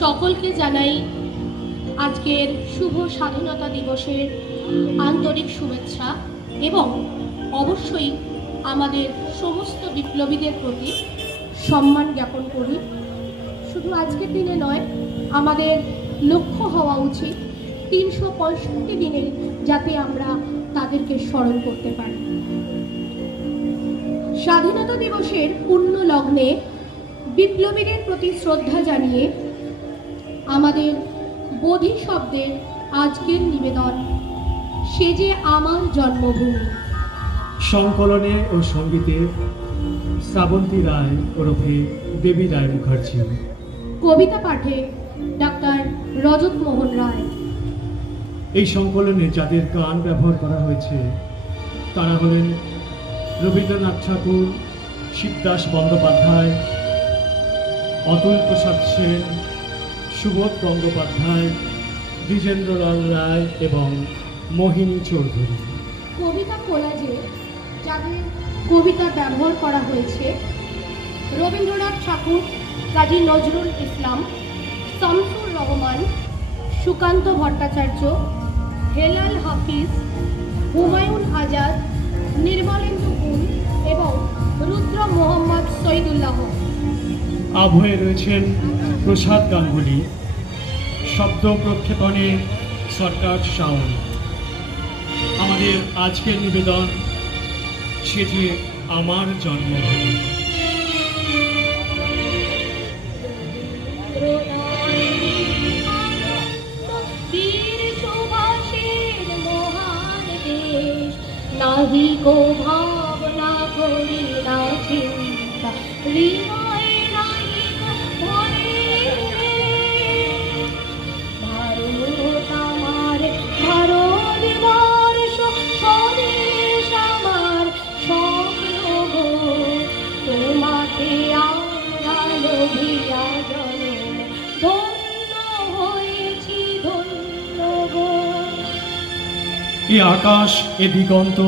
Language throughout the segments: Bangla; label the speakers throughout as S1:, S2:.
S1: সকলকে জানাই আজকের শুভ স্বাধীনতা দিবসের আন্তরিক শুভেচ্ছা এবং অবশ্যই আমাদের সমস্ত বিপ্লবীদের প্রতি সম্মান জ্ঞাপন করি। শুধু আজকের দিনে নয়, আমাদের লক্ষ্য হওয়া উচিত তিনশো পঁয়ষট্টি দিনে যাতে আমরা তাদেরকে স্মরণ করতে পারি। স্বাধীনতা দিবসের পূর্ণ লগ্নে বিপ্লবীদের প্রতি শ্রদ্ধা জানিয়ে আমাদের বোধি শব্দের আজকের নিবেদন। সে যে আমার জন্মভূমি।
S2: সংকলনে ও সঙ্গীতে শ্রাবন্তী রায় ওরফে দেবী রায় মুখার্জি।
S1: কবিতা পাঠে ডাক্তার রজত মোহন রায়।
S2: এই সংকলনে যাদের গান ব্যবহার করা হয়েছে তারা হলেন রবীন্দ্রনাথ ঠাকুর শিবদাস বন্দ্যোপাধ্যায় অতুল প্রসাদ সেন সুবোধ গঙ্গোপাধ্যায়, দ্বিজেন্দ্রলাল রায় এবং মোহিনী চৌধুরী।
S1: কবিতা কোলাজে যাদের কবিতা ব্যবহার করা হয়েছে, রবীন্দ্রনাথ ঠাকুর, কাজী নজরুল ইসলাম, শামসুর রহমান, সুকান্ত ভট্টাচার্য, হেলাল হাফিজ, হুমায়ুন আজাদ, নির্মলেন্দু গুল এবং রুদ্র মোহাম্মদ সৈদুল্লাহ।
S2: আবহে রয়েছেন প্রসাদ গাঙ্গুলি। শব্দ প্রক্ষেপণে সরকার সাউন্ড আমাদের আজকের নিবেদন, সে যে আমার জন্মভূমি।
S1: ভাবনা করি না চিন্তা।
S2: আকাশ এ দিগন্ত,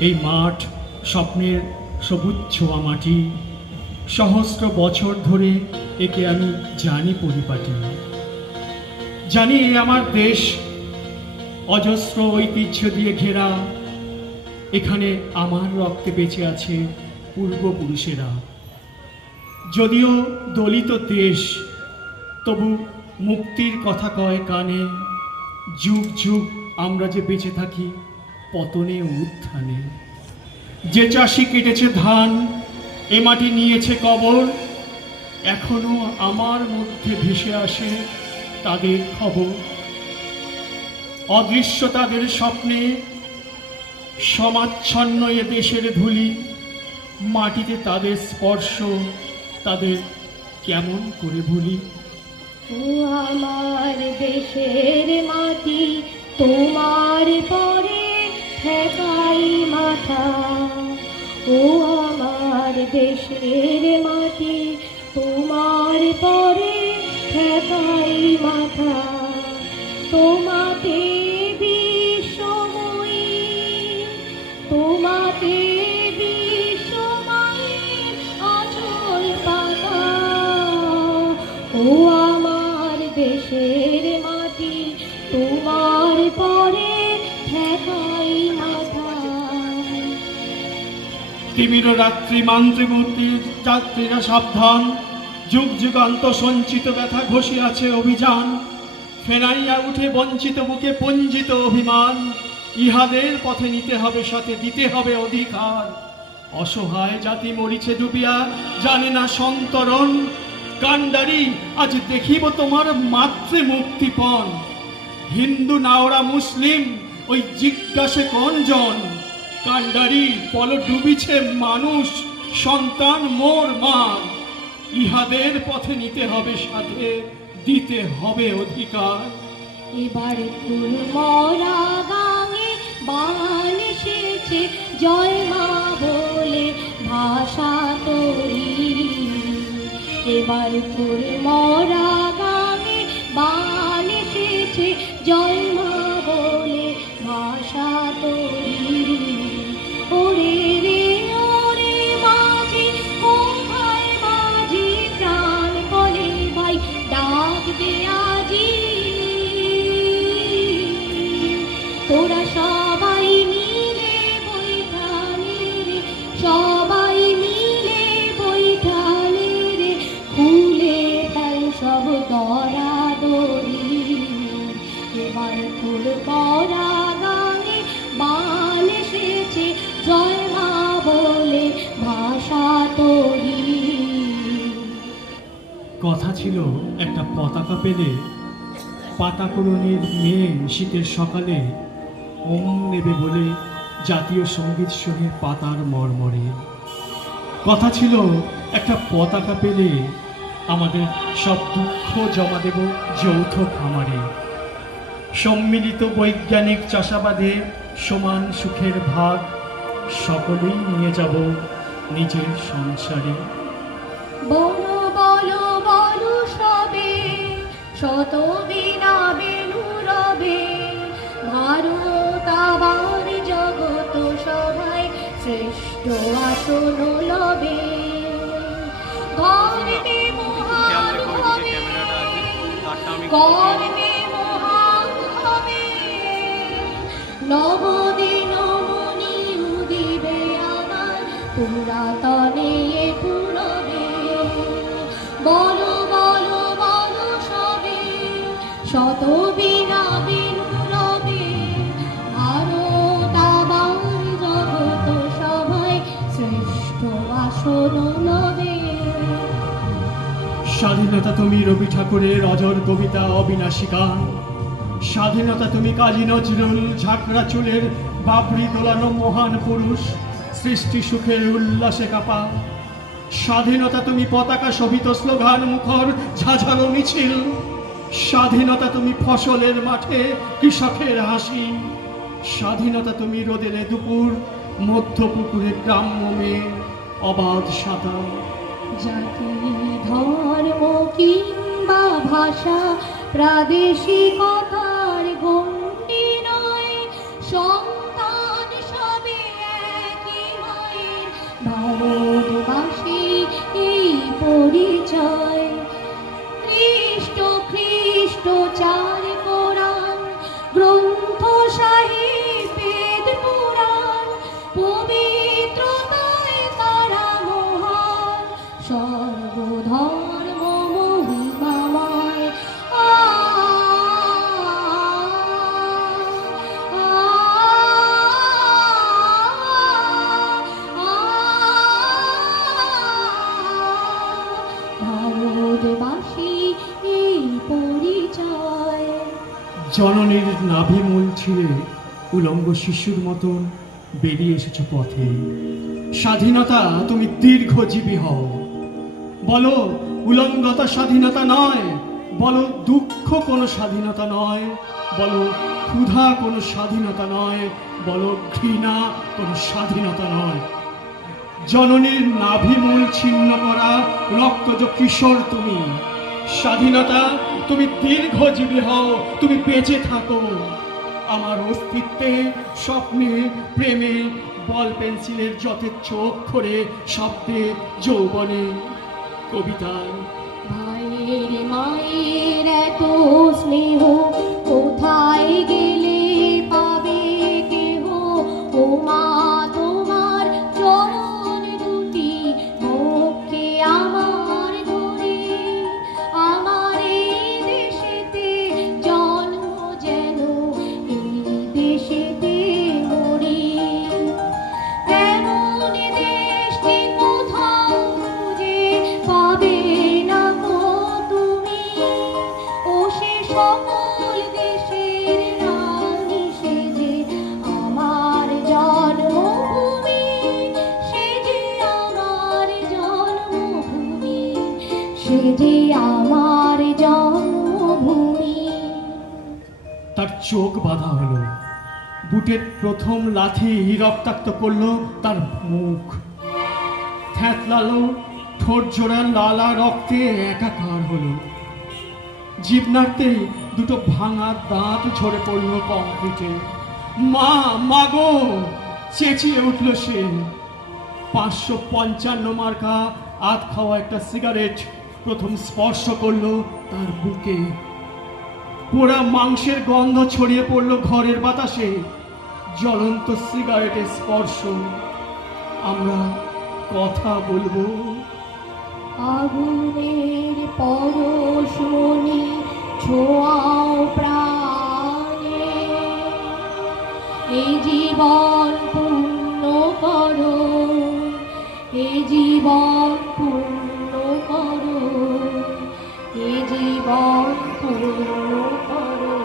S2: এই মাঠ স্বপ্নের সবুজ ছোঁয়া মাটি। সহস্র বছর ধরে একে আমি জানি পরিপাটি। জানি এ আমার দেশ, অজস্র ঐতিহ্য দিয়ে ঘেরা। এখানে আমার রক্তে বেঁচে আছে পূর্বপুরুষেরা। যদিও দলিত দেশ, তবু মুক্তির কথা কয় কানে। যুগ যুগ আমরা যে বেঁচে থাকি পতনে উত্থানে। যে চাষি কেটেছে ধান, এ মাটি নিয়েছে কবর, এখনও আমার মধ্যে ভেসে আসে তাদের খবর। অদৃশ্য তাদের স্বপ্নে, সমাচ্ছন্ন এ দেশের ধুলি, মাটিতে তাদের স্পর্শ, তাদের কেমন করে ভুলি?
S1: ও আমার দেশের মাটি, তোমার ও আমার দেশের মাটি। তিমির
S2: রাত্রি মান্ত্রিমূর্তির যাত্রীরা সাবধান। যুগ যুগান্ত সঞ্চিত ব্যথা ঘষে আছে অভিযান। ফেরাইয়া উঠে বঞ্চিত বুকে পঞ্জিত অভিমান। ইহাদের পথে নিতে হবে সাথে, দিতে হবে অধিকার। অসহায় জাতি মরিছে ডুবিয়া, জানে না সন্তরণ। কান্ডারি আজ দেখিব তোমার মাতৃ মুক্তিপণ হিন্দু নাওরা মুসলিম, ওই জিজ্ঞাসে কঞ্জন কান্ডারি পল ডুবিছে মানুষ, সন্তান মোর মা ইহাদের পথে নিতে হবে সাথে, দিতে হবে অধিকার।
S1: এবার ফুল মরা গাঙে এসেছে, জয় মা বলে ভাষা তরি। এবার ফুল মরা গাঙে বান এসেছে, জয়
S2: কথা ছিল একটা পতাকা পেলে পাতা পাতাকরণের মেয়ে শীতের সকালে ওম নেবে বলে জাতীয় সংগীত শোনে পাতার মর্মরে। কথা ছিল, একটা পতাকা পেলে আমাদের সব দুঃখ জমা দেব যৌথ খামারে। সম্মিলিত বৈজ্ঞানিক চাষাবাদে সমান সুখের ভাগ সকলেই নিয়ে যাব নিজের সংসারে।
S1: বলো শত বিনা বেনু রবে ভারত জগত সবাই শ্রেষ্ঠ আসন লবে। মহান হবে নবদিন
S2: স্বাধীনতা তুমি রবি ঠাকুরের অজর কবিতা অবিনাশী গান স্বাধীনতা তুমি কাজী নজরুল ঝাঁকড়া চুলের বাবরি দোলানো মহান পুরুষ, সৃষ্টি সুখে উল্লাসে কাপা। স্বাধীনতা তুমি পতাকা শোভিত স্লোগান মুখর ঝাঝালো মিছিল। স্বাধীনতা তুমি ফসলের মাঠে কৃষকের হাসি। স্বাধীনতা তুমি রোদেলে দুপুর মধ্য পুকুরে গ্রাম্য মেয়ে, অবাধ সাঁতার।
S1: জাতি ধর্ম কিংবা ভাষা প্রাদেশিকতার
S2: জননীর নাভিমূল ছিঁড়ে উলঙ্গ শিশুর মতন বেরিয়ে এসেছে পথে। স্বাধীনতা, তুমি দীর্ঘজীবী হও। বলো, উলঙ্গতা স্বাধীনতা নয়, বলো, দুঃখ কোনো স্বাধীনতা নয়, বলো, ক্ষুধা কোনো স্বাধীনতা নয়, বলো, ঘৃণা কোনো স্বাধীনতা নয়। জননীর নাভিমূল ছিন্ন করা রক্তজ কিশোর তুমি। স্বাধীনতা তুমি দীর্ঘজীবী হও, তুমি বেঁচে থাকো। আমার অস্তিত্বে, স্বপ্নে, প্রেমে, বল পেন্সিলের যথে চোখ করে শব্দে, যৌবনে। কবিতায়
S1: ভাইয়ের মায়ের এত স্নেহ আমার জন্মভূমি।
S2: তার চোখ বাঁধা হলো। বুটের প্রথম লাথি রক্তাক্ত করল তার মুখ। থ্যাতলালো ঠোঁট জোড়া, লালা রক্তে একাকার হলো। জীব নাড়তে দুটো ভাঙা দাঁত ঝরে পড়ল কংক্রিটে মা মাগো চেঁচিয়ে উঠল সে। পাঁচশো পঞ্চান্ন মার্কা আধ খাওয়া একটা সিগারেট প্রথম স্পর্শ করল তার বুকে। পোড়া মাংসের গন্ধ ছড়িয়ে পড়ল ঘরের বাতাসে। জ্বলন্ত সিগারেটের স্পর্শ। আমরা কথা বলব।
S1: আগুনের পরশ ছোঁয়াও প্রাণে। এই জীবন পূর্ণ করো। এই জীবন জীবন পূর্ণ করো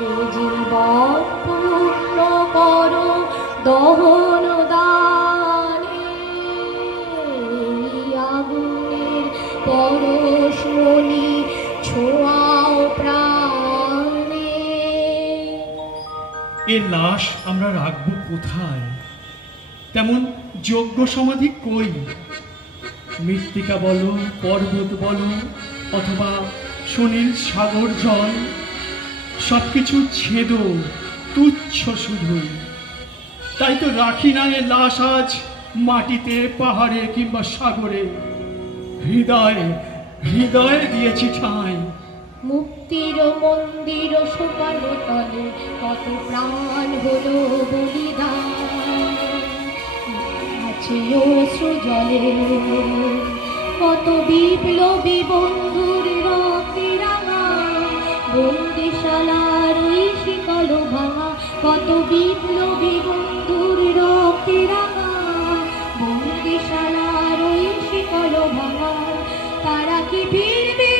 S1: এই জীবন পূর্ণ করো দহন দানে
S2: লাশ আমরা রাখব কোথায়? তেমন যোগ্য সমাধি কই? মৃত্তিকা বলো পর্বত বলো অথবা সুনীল সাগর জল, সবকিছু ছেদ, তুচ্ছ শুধুই তাই তো রাখি না এ লাশ আজ মাটিতে, পাহাড়ে কিংবা সাগরে। হৃদয়, হৃদয়ে দিয়েছি ঠাঁই।
S1: মুক্তির মন্দির সোপান তলে, কত প্রাণ হলো বলিদান। আছে অশ্রু জলে কত বিপ্লবী বন্ধুর রক্তে রাঙা, বন্দিশালার ওই শিকল ভাঙা, কত বিপ্লবী বন্ধুর রক্তে রাঙা, বন্দিশালার ওই শিকল ভাঙা, তারা কি ফিরবে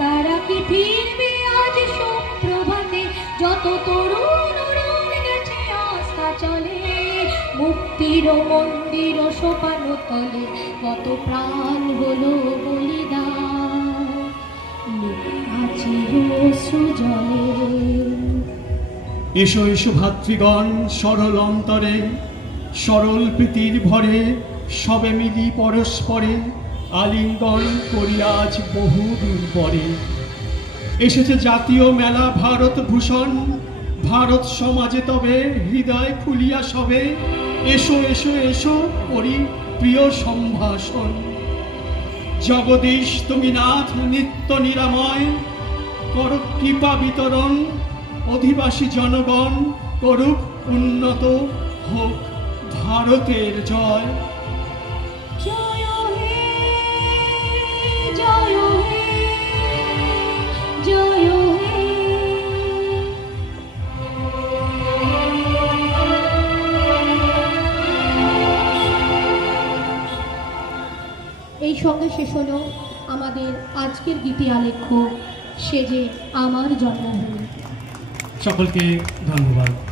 S1: তারা কি ফিরবে আজ সুপ্রভাতে? যত তরুণ গেছে, আস্থা চলে, মুক্তির মন্দির সোপান তলে কত প্রাণ হলো বলিদান।
S2: এসো এসো ভাতৃগণ, সরল অন্তরে, সরল প্রীতির ভরে, সবে মিলি পরস্পরে, আলিঙ্গন করি আজ বহুদিন পরে। এসেছে জাতীয় মেলা ভারত ভূষণ, ভারত সমাজে তবে হৃদয় খুলিয়া সবে। এসো এসো এসো, করি প্রিয় সম্ভাষণ। জগদীশ, তুমি নাথ, নিত্য নিরাময়, কর কৃপা বিতরণ, অধিবাসী জনগণ, করুক উন্নত হোক ভারতের জয়।
S1: সঙ্গে শেষ হলো আমাদের আজকের গীতি আলেখ্য সে যে আমার জন্মভূমি।
S2: সকলকে ধন্যবাদ।